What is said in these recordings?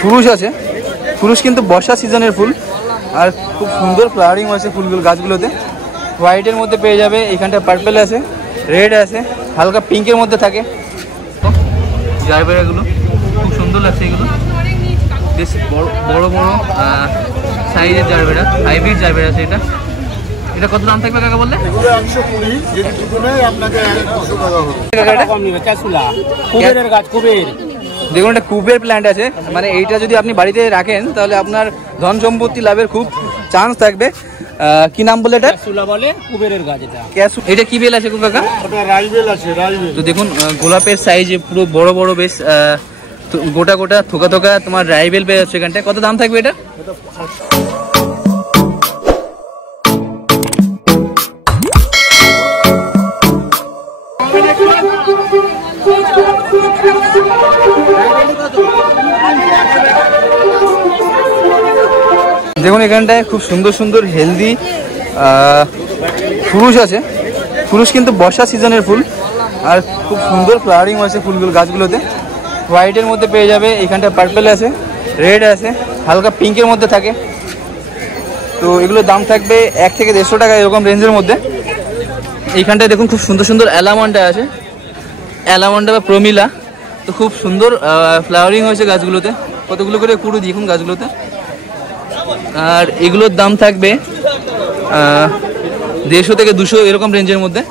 ফুরুষ আছে, ফুরুষ কিন্তু বর্ষা সিজনের ফুল আর খুব সুন্দর ফ্লাওয়ারিং হয়েছে ফুলগুলো গাছগুলোতে। হোয়াইটের মধ্যে পেয়ে যাবে, এখানটা পার্পেল আছে, রেড আছে, হালকা পিঙ্কের মধ্যে থাকে। জারবেরাগুলো খুব সুন্দর লাগছে, এগুলো বেশ বড় বড় সাইজের জারবেরা, হাইব্রিড জারবেরা আছে। এটা কত দাম থাকবে কাকা বললে? দেখুন একটা কুবের প্ল্যান্ট আছে, মানে এইটা যদি আপনি বাড়িতে রাখেন তাহলে আপনার ধন সম্পত্তি লাভের খুব চান্স থাকবে। কি নাম বলে এটা? বলে কুবেরের গাছ। এটা কি বেল আছে কাকা? রাইবেল আছে, রাইবেল। তো দেখুন গোলাপের সাইজ পুরো বড় বড়, বেশ গোটা গোটা থোকা থোকা তোমার রাইবেল পেয়ে যাচ্ছে এখানটায়। কত দাম থাকবে এটা? দেখুন এখানটায় খুব সুন্দর সুন্দর হেলদি ফুরুষ আছে। ফুরুষ কিন্তু বর্ষা সিজনের ফুল আর খুব সুন্দর ফ্লাওয়ারিং হয়েছে ফুলগুলো গাছগুলোতে। হোয়াইটের মধ্যে পেয়ে যাবে, এখানটা পার্পেল আছে, রেড আছে, হালকা পিঙ্কের মধ্যে থাকে। তো এগুলোর দাম থাকবে 1 থেকে 150 টাকা এরকম রেঞ্জের মধ্যে। এইখানটায় দেখুন খুব সুন্দর সুন্দর অ্যালামন্ডা আছে, অ্যালামন্ডা বা প্রমিলা। তো খুব সুন্দর ফ্লাওয়ারিং হয়েছে গাছগুলোতে, কতগুলো করে পুরো দেখুন গাছগুলোতে। আর এগুলোর দাম থাকবে 150 থেকে 200 এরকম রেঞ্জের মধ্যে।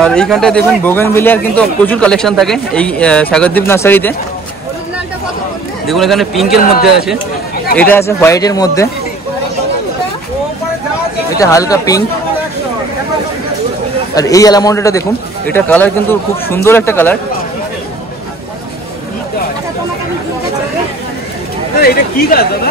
আর এইখানটায় দেখুন বোগেনভিলিয়ার কিন্তু প্রচুর কালেকশন থাকে এই সাগরদ্বীপ নার্সারিতে। দেখুন এখানে পিঙ্কের মধ্যে আছে, এটা আছে হোয়াইটের মধ্যে, এটা হালকা পিঙ্ক। আর এই অ্যালামন্ডাটা দেখুন, এটা কালার কিন্তু খুব সুন্দর একটা কালার। এটা কি গাছ দাদা?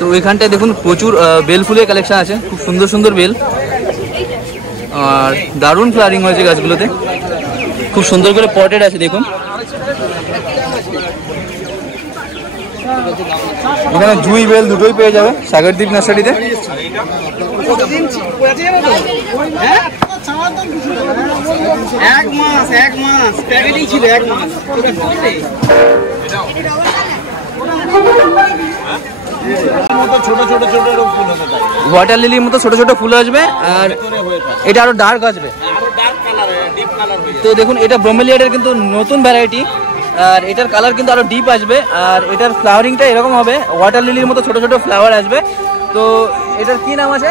তো এখানটায় দেখুন প্রচুর বেল ফুলের কালেকশন আছে, খুব সুন্দর সুন্দর বেল আর দারুণ ফ্লাওয়ারিং হয়েছে গাছগুলোতে, খুব সুন্দর করে পটেড আছে। দেখুন এখানে জুই বেল দুটোই পেয়ে যাবে সাগরদ্বীপ নার্সারিতে। ওয়াটার লিলির মতো ছোট ছোট ফুল আসবে আর এটা আরো ডার্ক আসবে। তো দেখুন এটা ব্রোমেলিয়াডের কিন্তু নতুন ভ্যারাইটি, আর এটার কালার কিন্তু আরো ডিপ আসবে। আর এটার ফ্লাওয়ারিংটা এরকম হবে, ওয়াটার লিলির মতো ছোট ছোট ফ্লাওয়ার আসবে। তো এটার কি নাম আছে?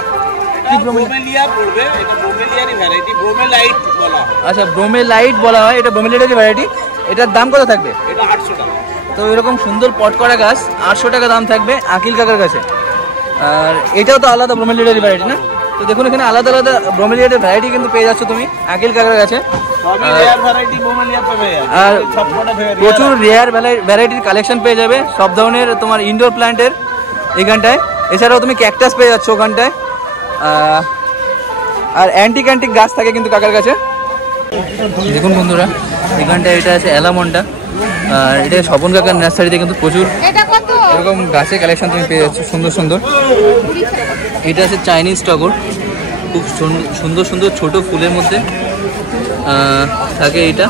আচ্ছা ব্রোমেলাইট বলা হয়, এটা ব্রোমেলিয়াডের ভ্যারাইটি। এটার দাম কত থাকবে? এটা 800 টাকা। তো এরকম সুন্দর পট করা গাছ 800 টাকা দাম থাকবে আকিল কাকার কাছে। আর এটাও তো আলাদা ব্রোমেলিয়াডের ভ্যারাইটি না? তো দেখুন এখানে আলাদা আলাদা ব্রোমেলিয়াডের ভ্যারাইটি কিন্তু পেয়ে যাচ্ছ তুমি আকিল কাকার কাছে। আর প্রচুর রেয়ার ভ্যারাইটির কালেকশন পেয়ে যাবে, সব ধরনের তোমার ইনডোর প্ল্যান্টের এখানটায়। এছাড়াও তুমি ক্যাকটাস পেয়ে যাচ্ছ ওখানটায়। আর অ্যান্টিক গাছ থাকে কিন্তু কাকার কাছে। দেখুন বন্ধুরা এখানটায় এটা আছে অ্যালামন্ডা, আর এটা স্বপন কাকার নার্সারিতে কিন্তু প্রচুর এরকম গাছের কালেকশন তুমি পেয়ে যাচ্ছ সুন্দর সুন্দর। এটা আছে চাইনিজ টগর, খুব সুন্দর সুন্দর ছোট ফুলের মধ্যে থাকে। এটা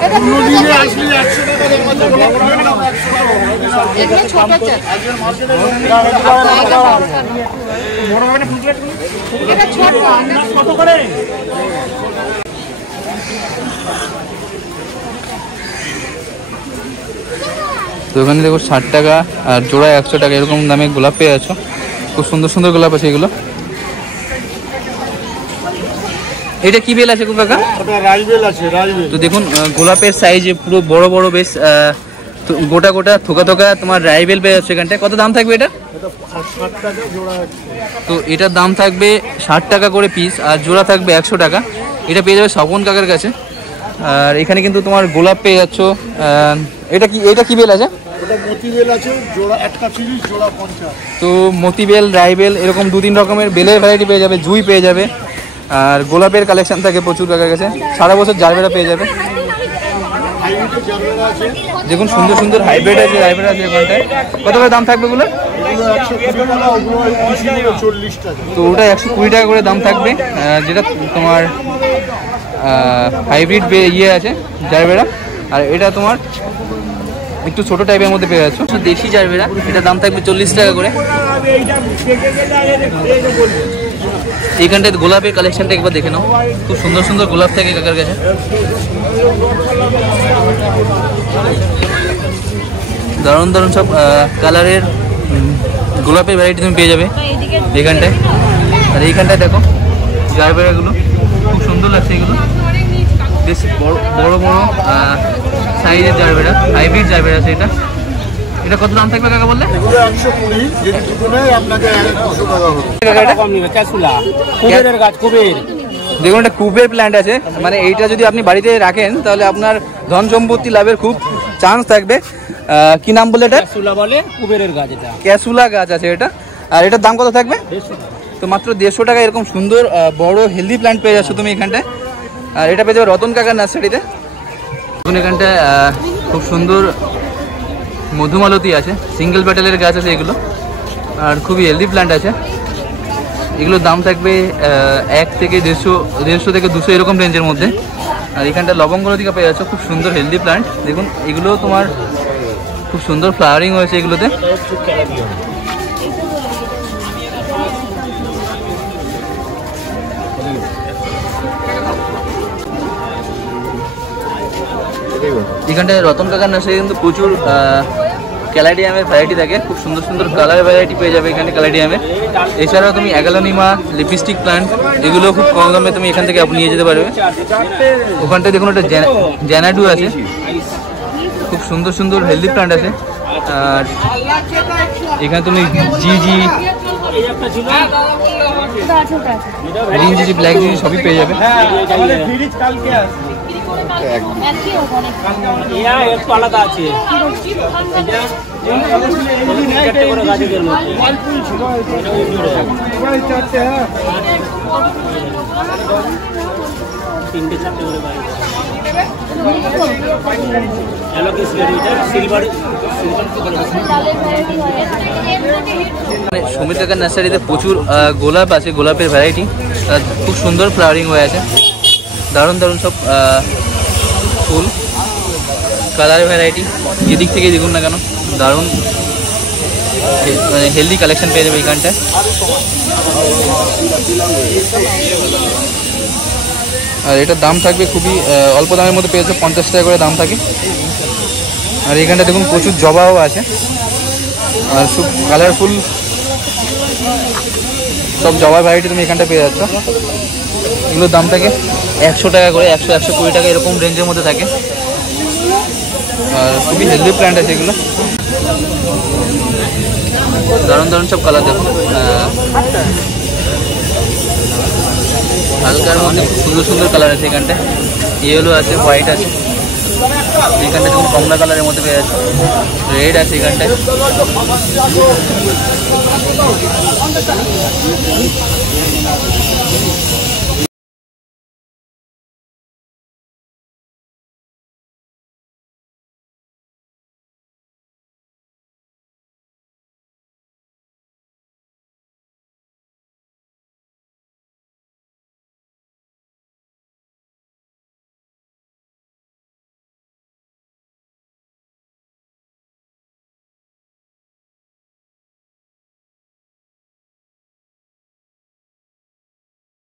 তো এখানে দেখো 60 টাকা আর জোড়া 100 টাকা এরকম দামে গোলাপ পেয়ে যাচ্ছ। খুব সুন্দর সুন্দর গোলাপ আছে এগুলো। এটা কি বেল আছে কাকা? রাইবেল আছে, রাইবেল। তো দেখুন গোলাপের সাইজ পুরো বড় বড়, বেশ গোটা গোটা থোকা থোকা তোমার রাইবেল পেয়ে যাচ্ছে এখানটায়। কত দাম থাকবে এটা? 60 টাকা জোড়া। তো এটার দাম থাকবে 60 টাকা করে পিস আর জোড়া থাকবে 100 টাকা। এটা পেয়ে যাবে স্বপন কাকার কাছে। আর এখানে কিন্তু তোমার গোলাপ পেয়ে যাচ্ছ। এটা কি বেল আছে? তো মতিবেল, রাইবেল এরকম 2-3 রকমের বেলের ভ্যারাইটি পেয়ে যাবে, জুই পেয়ে যাবে। আর গোলাপের কালেকশন থাকে প্রচুর কাকার কাছে, সারা বছর জারবেরা পেয়ে যাবে। দেখুন সুন্দর সুন্দর হাইব্রিড আছে এখানটায়। কত করে দাম থাকবে এগুলো? তো ওটা 120 টাকা করে দাম থাকবে, যেটা তোমার হাইব্রিড ইয়ে আছে জারবেরা। আর এটা তোমার একটু ছোট টাইপের মধ্যে পেয়ে যাচ্ছ দেশি জারবেরা, এটা দাম থাকবে 40 টাকা করে। এইখানটায় গোলাপের কালেকশনটা একবার দেখে নাও, খুব সুন্দর সুন্দর গোলাপ থাকে কাকার কাছে। দারুণ দারুণ সব কালারের গোলাপের ভ্যারাইটি তুমি পেয়ে যাবে এইখানটায়। আর এইখানটায় দেখো জারবেরাগুলো খুব সুন্দর লাগছে, এগুলো বেশ বড় বড় সাইজের জারবেরা, হাইব্রিড জারবেরা আছে। এটা কত দাম থাকবে কাকা বললে? দেখুন একটা কুবের প্ল্যান্ট আছে, মানে এইটা যদি আপনি বাড়িতে রাখেন তাহলে আপনার ধন সম্পত্তি লাভের খুব চান্স থাকবে। কি নাম বলে এটা? ক্যাসুলা বলে, কুবেরের গাছ এটা। ক্যাসুলা গাছ আছে এটা। আর এটার দাম কত থাকবে? তো মাত্র 150 টাকা এরকম সুন্দর বড় হেলদি প্ল্যান্ট পেয়ে যাচ্ছ তুমি এখানটায়। আর এটা পেয়ে যাবে রতন কাকার নার্সারিতে। এখানটায় খুব সুন্দর মধুমালতি আছে, সিঙ্গেল প্যাটেলের গাছ আছে এগুলো, আর খুবই হেলদি প্ল্যান্ট আছে। এগুলোর দাম থাকবে 1 থেকে 150 থেকে 200 এরকম রেঞ্জের মধ্যে। আর এখানটা লবঙ্গলতিকা পেয়ে যাচ্ছ, খুব সুন্দর হেলদি প্ল্যান্ট। দেখুন এগুলো তোমার খুব সুন্দর ফ্লাওয়ারিং হয়েছে এগুলোতে। এখানটায় রতন কাকার নার্সারি কিন্তু প্রচুর ক্যালাডিয়ামের ভ্যারাইটি থাকে, খুব সুন্দর সুন্দর কালার ভ্যারাইটি পেয়ে যাবে এখানে ক্যালাডিয়ামের। এছাড়াও তুমি অ্যাগালোনিমা, লিপস্টিক প্ল্যান্ট এগুলো খুব কম দামে তুমি এখান থেকে নিয়ে যেতে পারবে। ওখানটায় দেখুন একটা জ্যানাডু আছে, খুব সুন্দর সুন্দর হেলদি প্ল্যান্ট আছে। আর এখানে তুমি জিজি, গ্রিন জিজি, ব্ল্যাক জিজি সবই পেয়ে যাবে। একটু আলাদা আছে। সুমিত কাকার নার্সারিতে প্রচুর গোলাপ আছে, গোলাপের ভ্যারাইটি খুব সুন্দর ফ্লাওয়ারিং হয়ে আছে। দারুণ দারুণ সব ফুল, কালার ভ্যারাইটি যেদিক থেকে দেখুন না কেন দারুণ মানে হেলদি কালেকশন পেয়ে যাবে এইখানটায়। আর এটার দাম থাকবে খুবই অল্প দামের মধ্যে পেয়ে যাচ্ছে, 50 টাকা করে দাম থাকে। আর এখানটা দেখুন প্রচুর জবাও আছে, আর খুব কালারফুল সব জবা ভ্যারাইটি তুমি এখানটা পেয়ে যাচ্ছ। এগুলোর দাম থাকে 100 টাকা করে, 100-120 টাকা এরকম রেঞ্জের মধ্যে থাকে। আর খুবই হেলদি প্ল্যান্ট আছে এগুলো, দারুণ দারুণ সব কালার দেখুন। হালকার মধ্যে সুন্দর সুন্দর কালার আছে এখানটায়, ইয়েলো আছে, হোয়াইট আছে। এখানটায় দেখুন কমলা কালারের মধ্যে পেয়ে যাচ্ছে, রেড আছে এখানটায়।